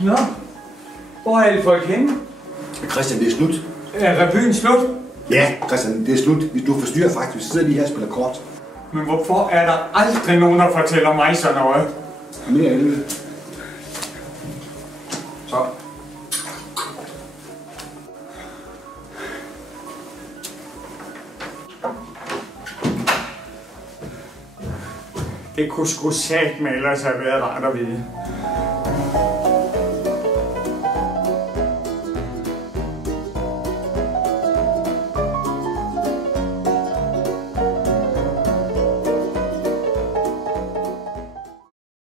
Nå, hvor er alle folk henne? Christian, det er slut. Er revyen slut? Ja, Christian, det er slut. Du forstyrrer faktisk. Vi sidder lige her og spiller kort. Men hvorfor er der aldrig nogen, der fortæller mig sådan noget? Mere 11. Så. Det kunne sgu satme ellers have været rart at vide.